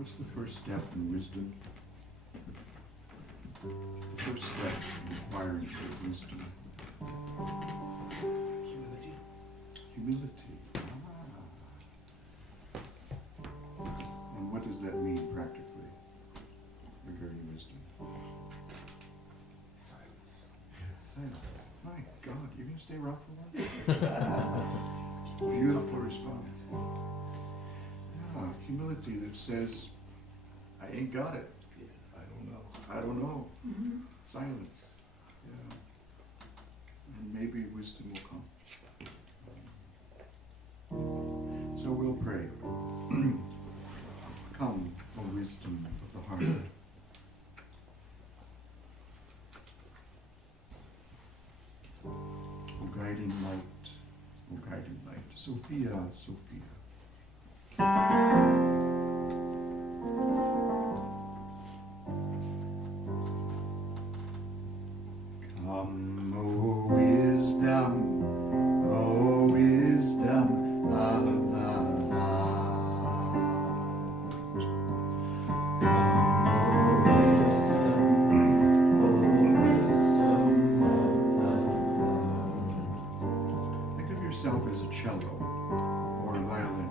What's the first step in wisdom? The first step in acquiring great wisdom. Humility. Humility. And what does that mean practically regarding wisdom? Silence. Silence. My God, you're going to stay around for one? Beautiful response. Yeah, humility that says, I ain't got it. Yeah, I don't know. I don't know. Mm-hmm. Silence. Yeah. And maybe wisdom will come. So we'll pray. Come, O wisdom of the heart. O guiding light. O guiding light. Sophia, Sophia. Come, O wisdom of the heart. Think of yourself as a cello, or a violin,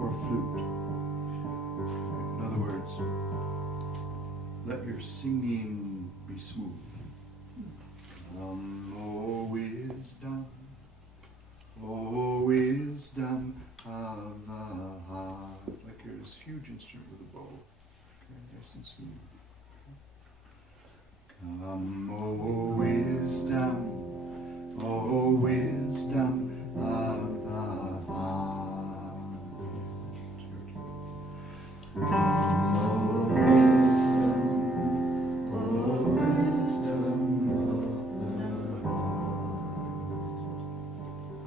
or a flute. In other words, let your singing be smooth. Come, O wisdom of the heart. Like you're this huge instrument with a bow. Okay, nice and smooth. Come, O wisdom of the heart. Come, O wisdom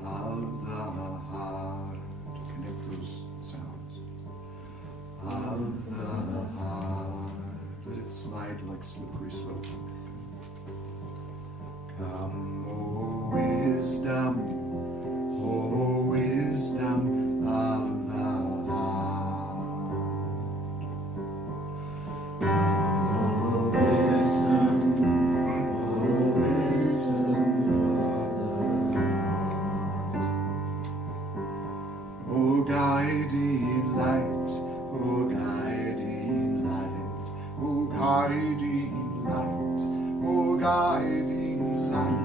of the heart. To connect those sounds. Of the heart. Let it slide like slippery slope. Come, O wisdom of the heart. Come, O wisdom of the heart. O guiding light, O guiding light, O guiding light, O guiding light.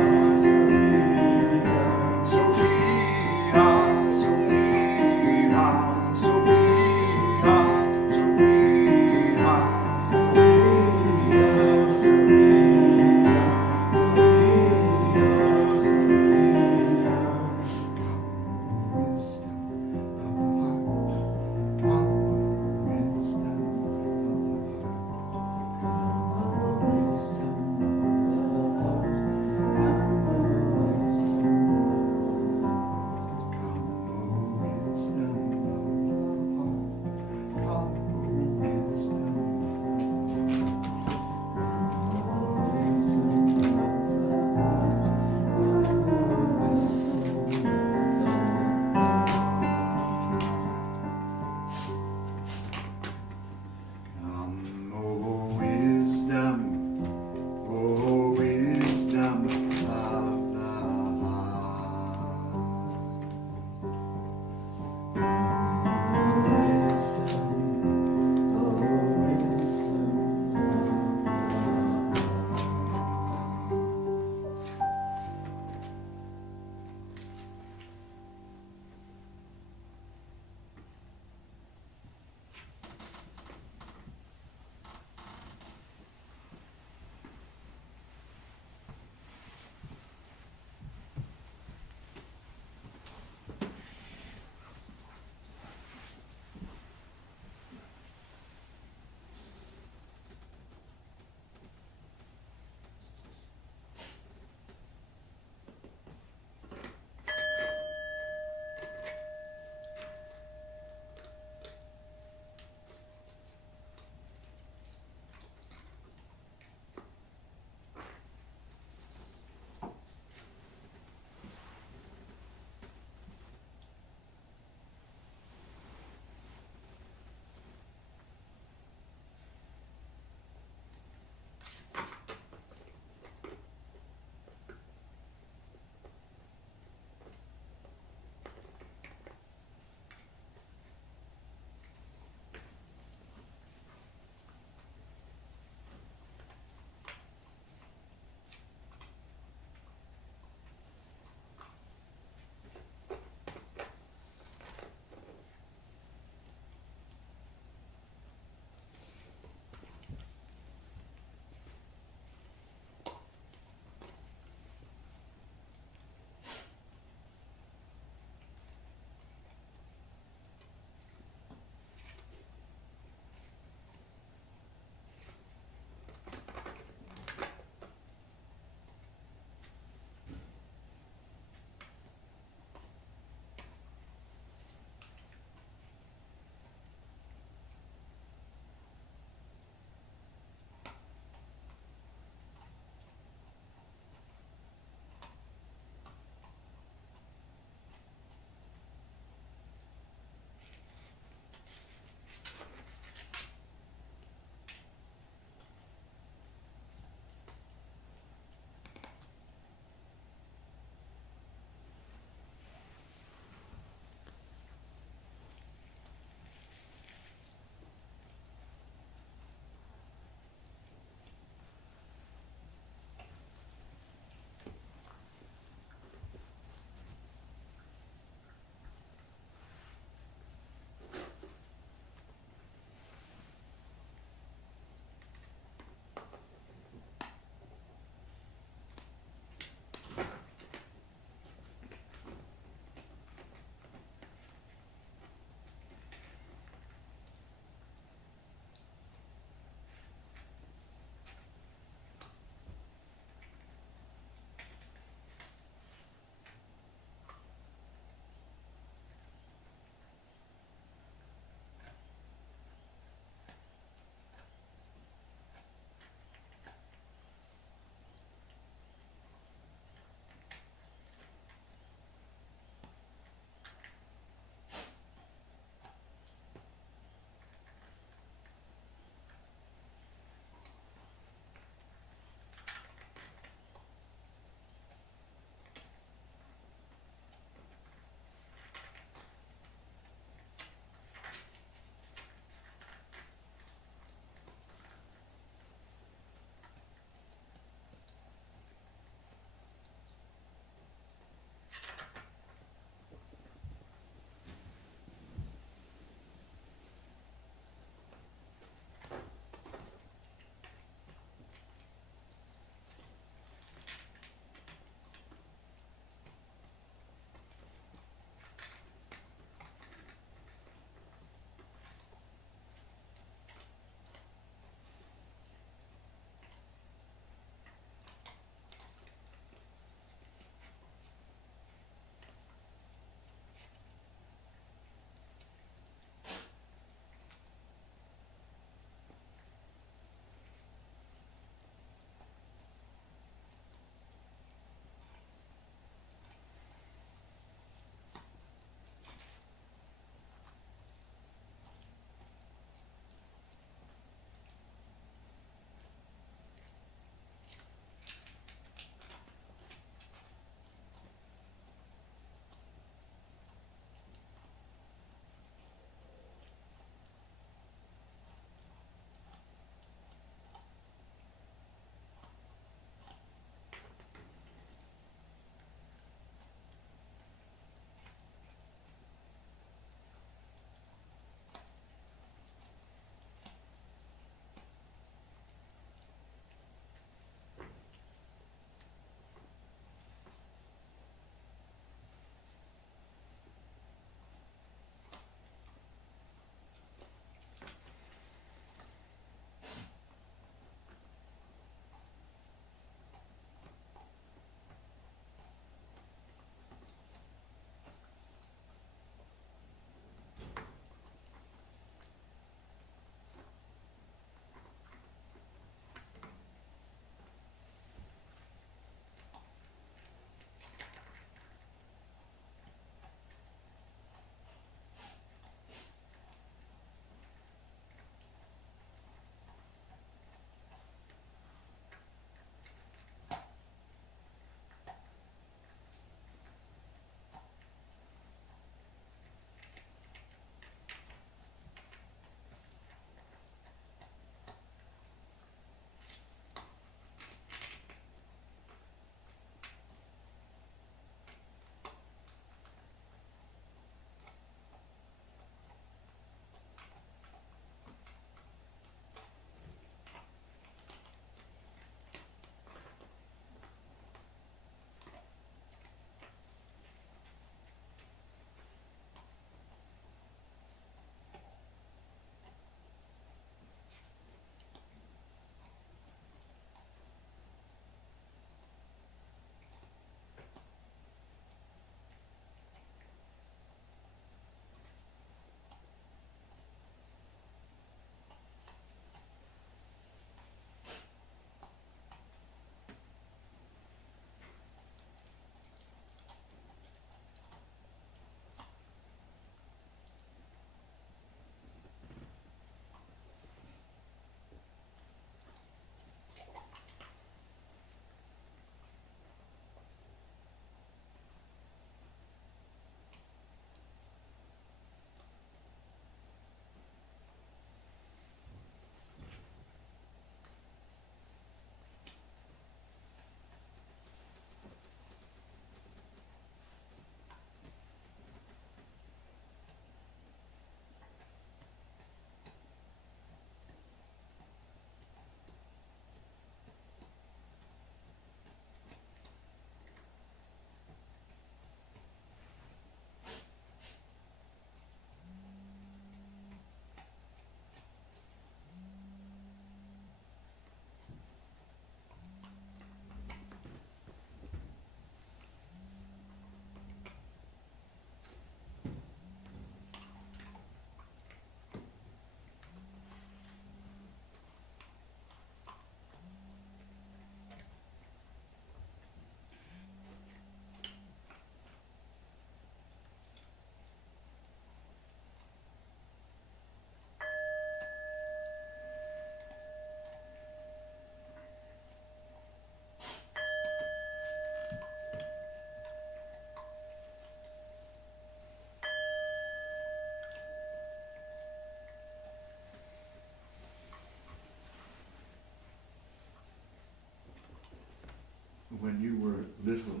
when you were little,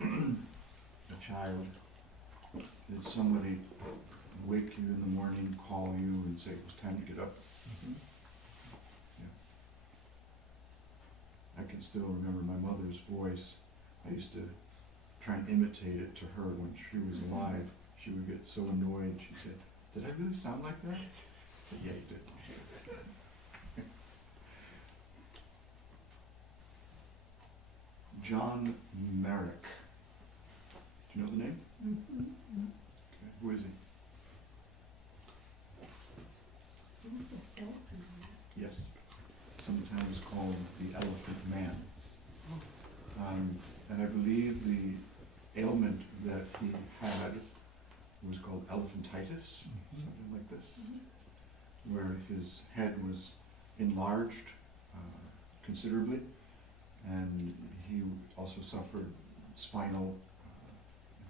a child, did somebody wake you in the morning, call you, and say it was time to get up? Mm-hmm. Yeah. I can still remember my mother's voice. I used to try and imitate it to her when she was alive. She would get so annoyed. She'd say, "Did I really sound like that?" I said, "Yeah, you did." John Merrick. Do you know the name? Mm-hmm. Okay. Who is he? Yes. Sometimes called the Elephant Man. And I believe the ailment that he had was called elephantitis, something like this, where his head was enlarged considerably, and he also suffered spinal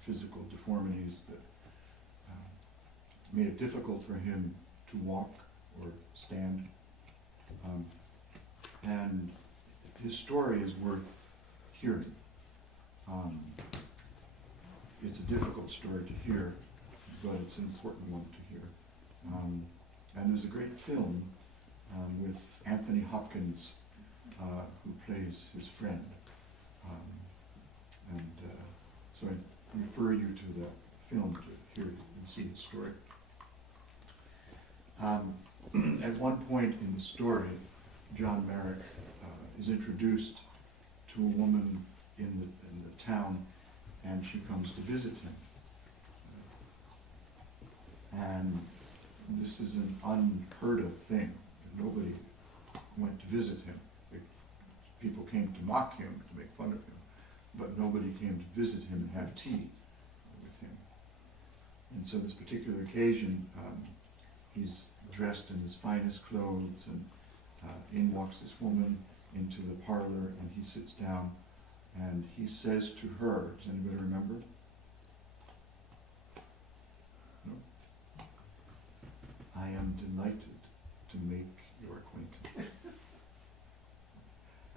physical deformities that made it difficult for him to walk or stand. And his story is worth hearing. It's a difficult story to hear, but it's an important one to hear. And there's a great film with Anthony Hopkins, who plays his friend. So I refer you to the film to hear and see his story. At one point in the story, John Merrick is introduced to a woman in the town, and she comes to visit him. And this is an unheard of thing. Nobody went to visit him. People came to mock him, to make fun of him, but nobody came to visit him and have tea with him. And so this particular occasion, he's dressed in his finest clothes, and in walks this woman into the parlor, and he sits down, and he says to her, does anybody remember? No? "I am delighted to make your acquaintance."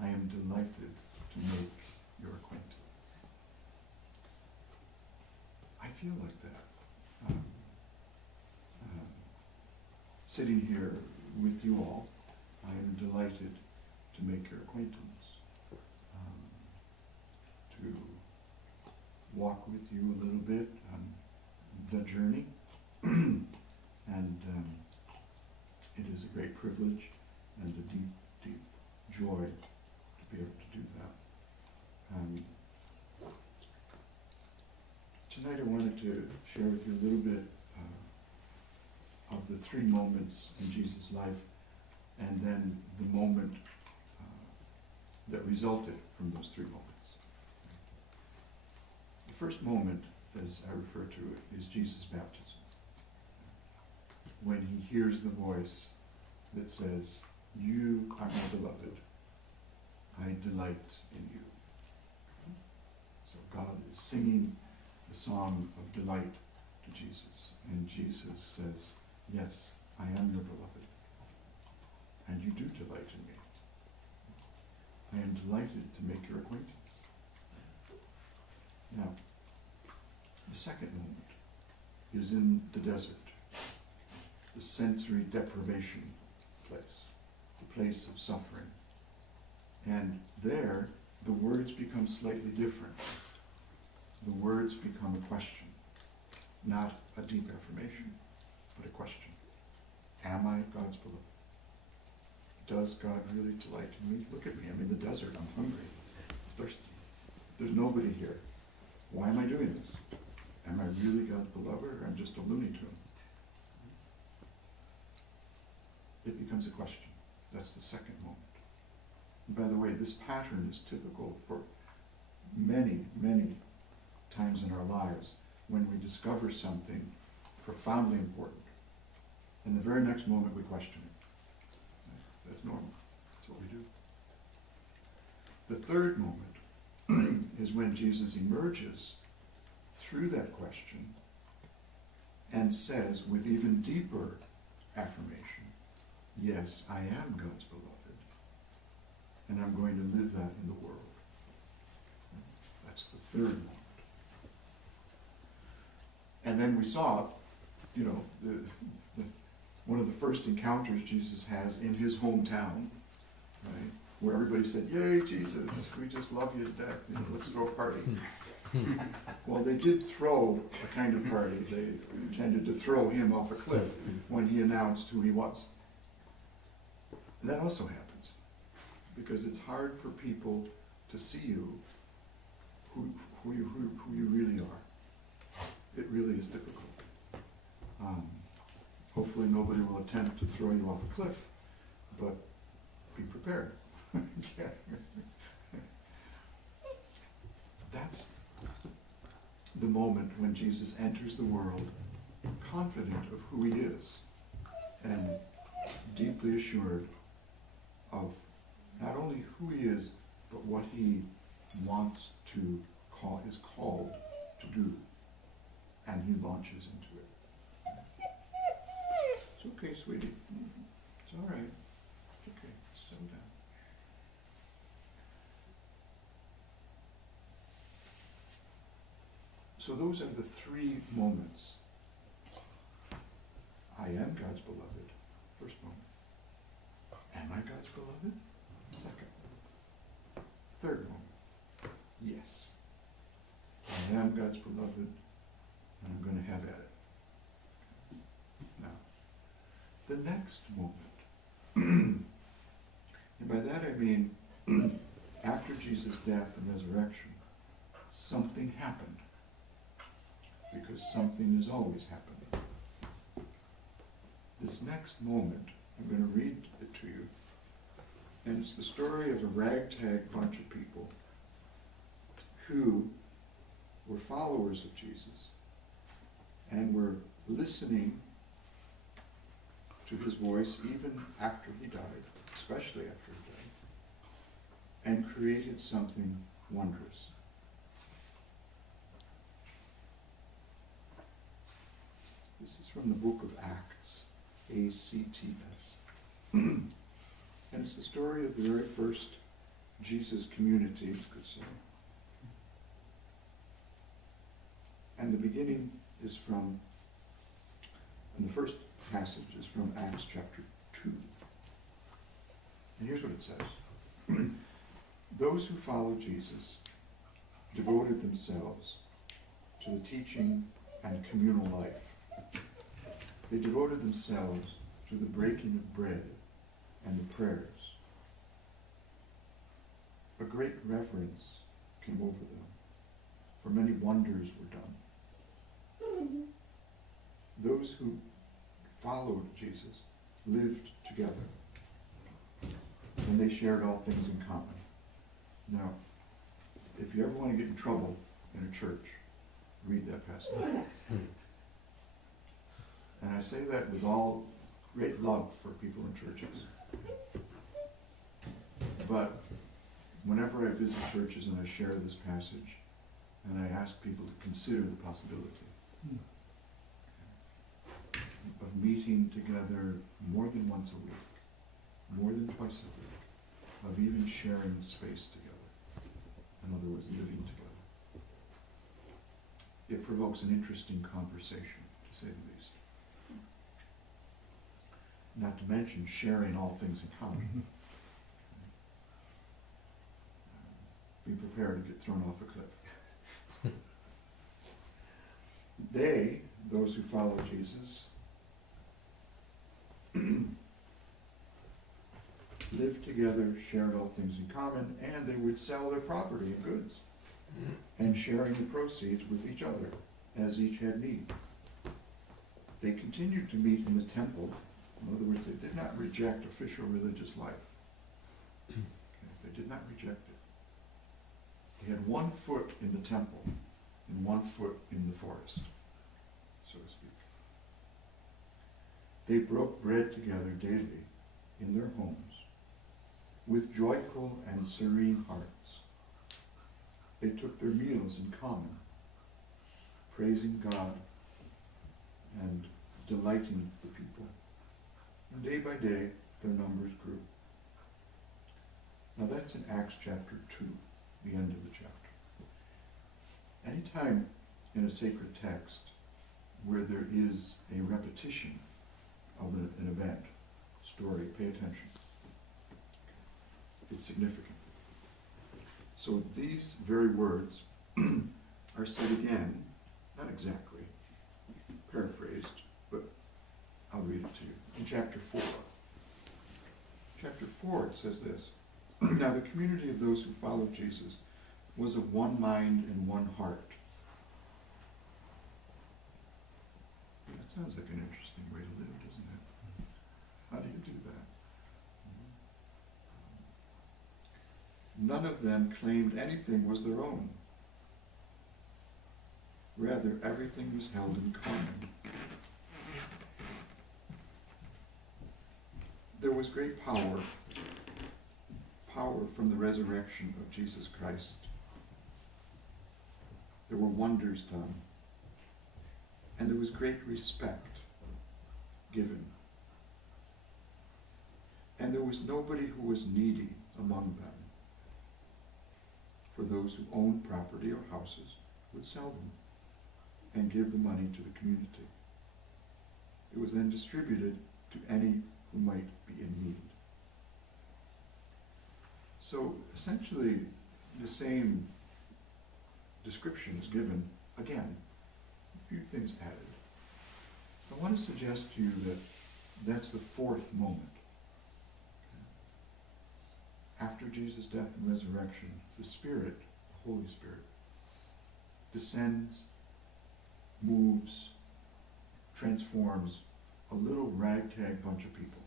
I am delighted to make your acquaintance. I feel like that. Sitting here with you all, I am delighted to make your acquaintance, to walk with you a little bit on the journey, and it is a great privilege and a deep, deep joy to be able to do that. Tonight I wanted to share with you a little bit of the three moments in Jesus' life, and then the moment that resulted from those three moments. The first moment, as I refer to it, is Jesus' baptism. When he hears the voice that says, "You are my beloved, I delight in you." So God is singing the song of delight to Jesus, and Jesus says, "Yes, I am your beloved, and you do delight in me. I am delighted to make your acquaintance." Now, the second moment is in the desert, the sensory deprivation place, the place of suffering. And there, the words become slightly different. The words become a question, not a deep affirmation, but a question. Am I God's beloved? Does God really delight in me? Look at me, I'm in the desert, I'm hungry, I'm thirsty. There's nobody here. Why am I doing this? Am I really God's beloved, or I'm just a Looney Tune? It becomes a question. That's the second moment. And by the way, this pattern is typical for many, many times in our lives when we discover something profoundly important. And the very next moment we question it. That's normal. That's what we do. The third moment is when Jesus emerges through that question and says with even deeper affirmation, "Yes, I am God's beloved, and I'm going to live that in the world." That's the third moment. And then we saw, one of the first encounters Jesus has in his hometown, right? Where everybody said, "Yay, Jesus, we just love you to death, let's throw a party." Well, they did throw a kind of party. They intended to throw him off a cliff when he announced who he was. That also happens, because it's hard for people to see you, who you really are. It really is difficult. Hopefully nobody will attempt to throw you off a cliff, but be prepared. That's the moment when Jesus enters the world confident of who he is and deeply assured of not only who he is, but what he wants to is called to do. And he launches into it. It's okay, sweetie. It's all right. It's okay. Settle down. So those are the three moments. I am God's beloved. First moment. Am I God's beloved? Second. Third moment. Yes. I am God's beloved, and I'm going to have at it. Now, the next moment, and by that I mean, after Jesus' death and resurrection, something happened, because something is always happening. This next moment, I'm going to read it to you, and it's the story of a ragtag bunch of people who were followers of Jesus and were listening to his voice even after he died, especially after he died, and created something wondrous. This is from the book of Acts, A-C-T-S. And it's the story of the very first Jesus community, you could say. And the beginning is from, and the first passage is from Acts chapter 2. And here's what it says. Those who followed Jesus devoted themselves to the teaching and communal life. They devoted themselves to the breaking of bread and the prayers. A great reverence came over them, for many wonders were done. Those who followed Jesus lived together, and they shared all things in common. Now, if you ever want to get in trouble in a church, read that passage. And I say that with all great love for people in churches. But whenever I visit churches and I share this passage, and I ask people to consider the possibility of meeting together more than once a week, more than twice a week, of even sharing space together. In other words, living together. It provokes an interesting conversation, to say the least. Not to mention sharing all things in common. Be prepared to get thrown off a cliff. They, those who follow Jesus, lived together, shared all things in common, and they would sell their property and goods, and sharing the proceeds with each other as each had need. They continued to meet in the temple. In other words, they did not reject official religious life. Okay, they did not reject it. They had 1 foot in the temple and 1 foot in the forest, so to speak. They broke bread together daily in their homes with joyful and serene hearts. They took their meals in common, praising God and delighting the people. And day by day, their numbers grew. Now that's in Acts chapter 2, the end of the chapter. Anytime in a sacred text where there is a repetition of an event, story, pay attention. It's significant. So these very words are said again, not exactly, paraphrased, but I'll read it to you. In chapter 4. Chapter 4, it says this. Now the community of those who followed Jesus was of one mind and one heart. That sounds like an interesting way to live, doesn't it? How do you do that? None of them claimed anything was their own. Rather, everything was held in common. There was great power from the resurrection of Jesus Christ. There were wonders done, and there was great respect given. And there was nobody who was needy among them. For those who owned property or houses would sell them and give the money to the community. It was then distributed to any who might be in need. So essentially the same description is given again, a few things added. I want to suggest to you that that's the fourth moment. After Jesus' death and resurrection, the Spirit, the Holy Spirit, descends, moves, transforms a little ragtag bunch of people.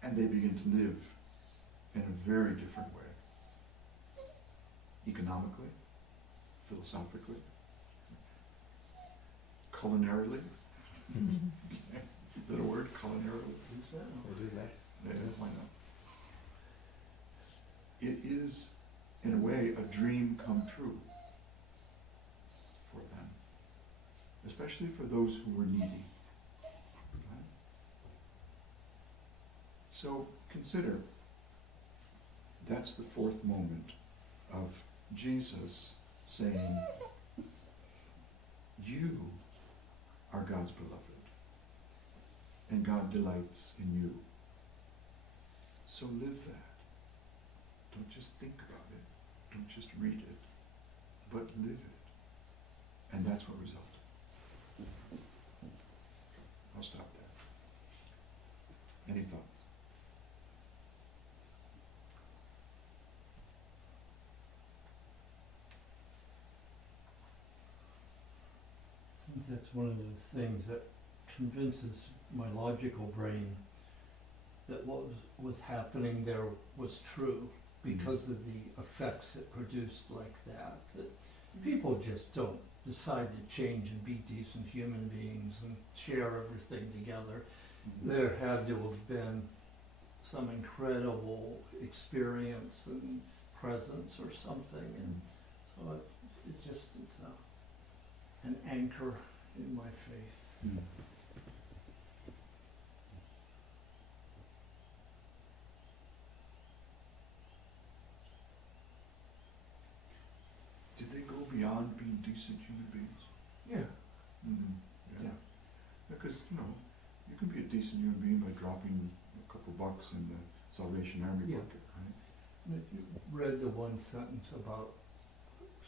And they begin to live in a very different way. Economically, philosophically, culinarily. Okay. Is that a word, culinarily? What is that? Yeah, why not? It is, in a way, a dream come true for them, especially for those who were needy. Right? So consider, that's the fourth moment of Jesus saying, you are God's beloved, and God delights in you. So live that. Don't just think about it. Don't just read it. But live it. And that's what resulted. I'll stop there. Any thoughts? I think that's one of the things that convinces my logical brain that what was happening there was true because of the effects it produced like that. That people just don't decide to change and be decent human beings and share everything together. There had to have been some incredible experience and presence or something, and so it's an anchor in my faith. Did they go beyond being decent human beings? Yeah. Yeah. Because, you can be a decent human being by dropping a couple bucks in the Salvation Army Yeah. bucket, right? And if you read the one sentence about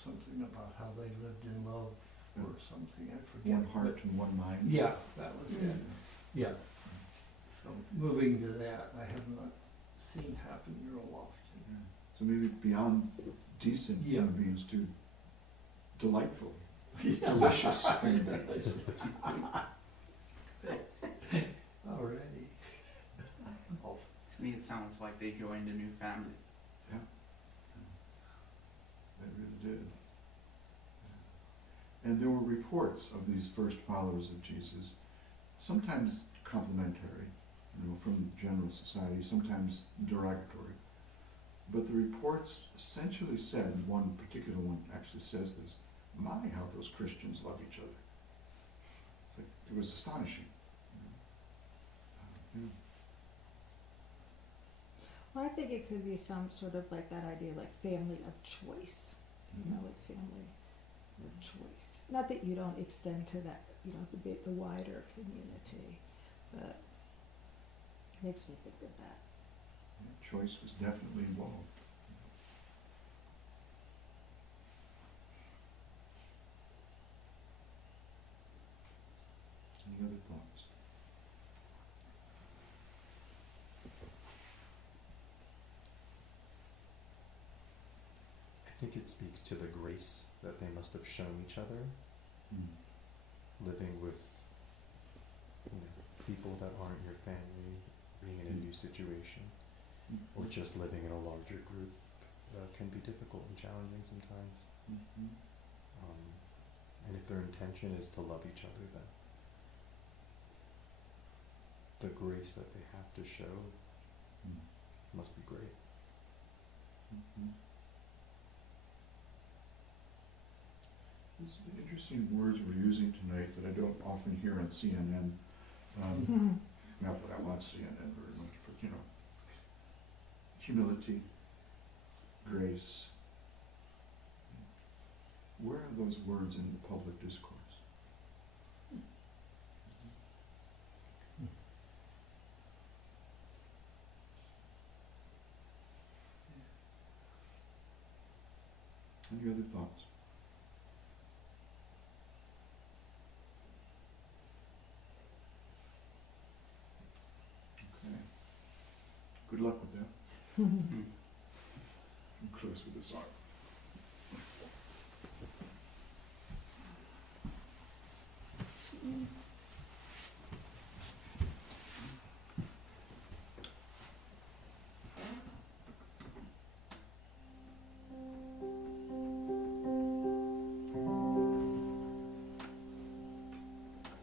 something about how they lived in love or something, I forget. One heart and one mind. Yeah, that was it. Yeah. So moving to that, I have not seen happen real often. Yeah. So maybe beyond decent Yeah. human beings to delightful, delicious human beings. Already. To me, it sounds like they joined a new family. Yeah. They really did. And there were reports of these first followers of Jesus, sometimes complimentary, from general society, sometimes derogatory. But the reports essentially said, one particular one actually says this, my, how those Christians love each other. It was astonishing. Well, I think it could be some sort of like that idea, like family of choice. you know, like family or choice. Not that you don't extend to that, you know, the wider community, but it makes me think of that. Choice was definitely involved. Any other thoughts? I think it speaks to the grace that they must have shown each other, living with, you know, people that aren't your family, being in a new situation, or just living in a larger group can be difficult and challenging sometimes. And if their intention is to love each other, then the grace that they have to show must be great. These are the interesting words we're using tonight that I don't often hear on CNN. Not that I watch CNN very much, but you know, humility, grace. Where are those words in the public discourse? Any other thoughts? Okay. Good luck with that. I'm close with the song.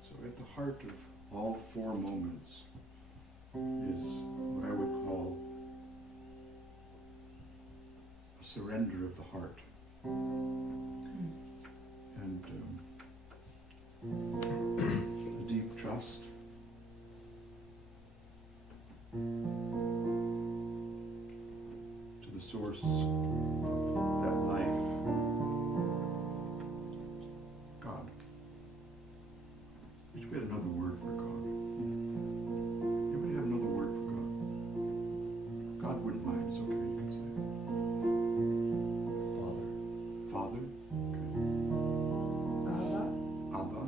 So at the heart of all four moments is what I would call a surrender of the heart. And a deep trust. To the source of that life, God. Wish we had another word for God. Anybody have another word for God? God wouldn't mind, it's okay, you can say it. Father. Father, Abba,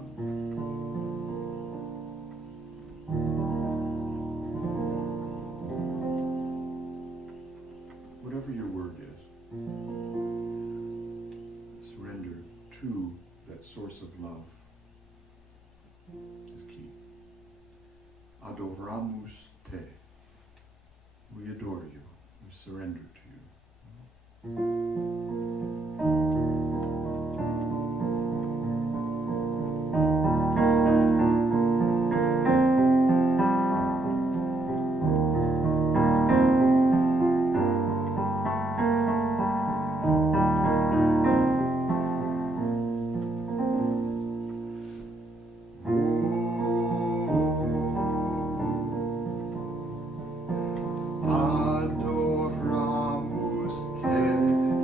whatever your word is, surrender to that source of love is key. Adoramus te. We adore you. We surrender to you. Adoramus te.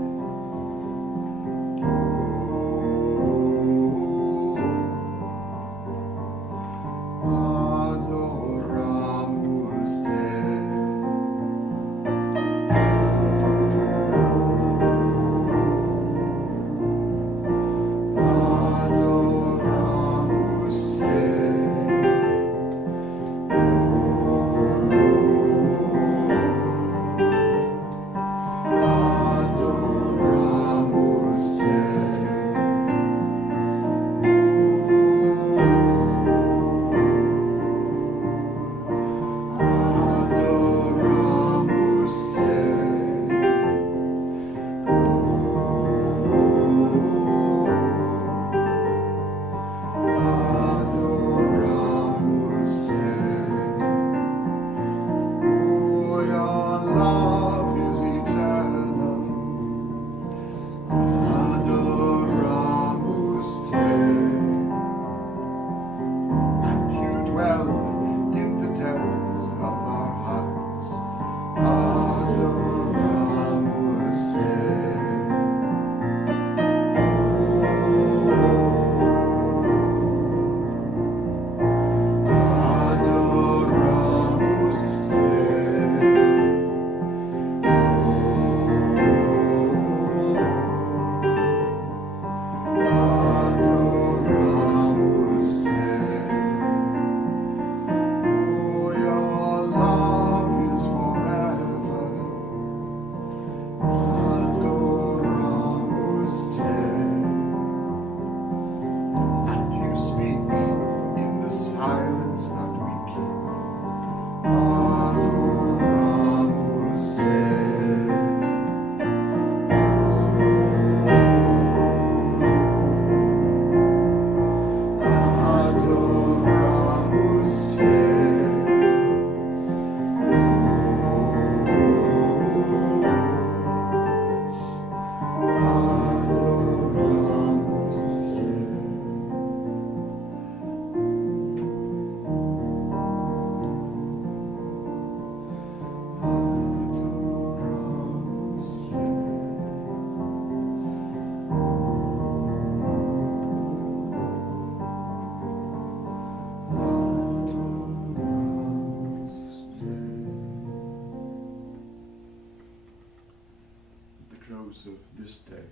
close of this day,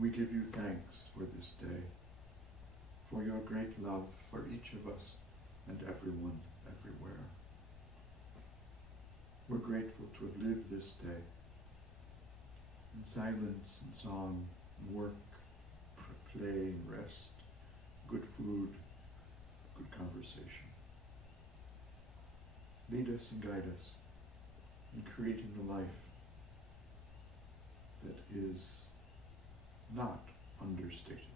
we give you thanks for this day, for your great love for each of us and everyone, everywhere. We're grateful to have lived this day in silence and song, and work, play and rest, good food, good conversation. Lead us and guide us in creating the life that is not understated.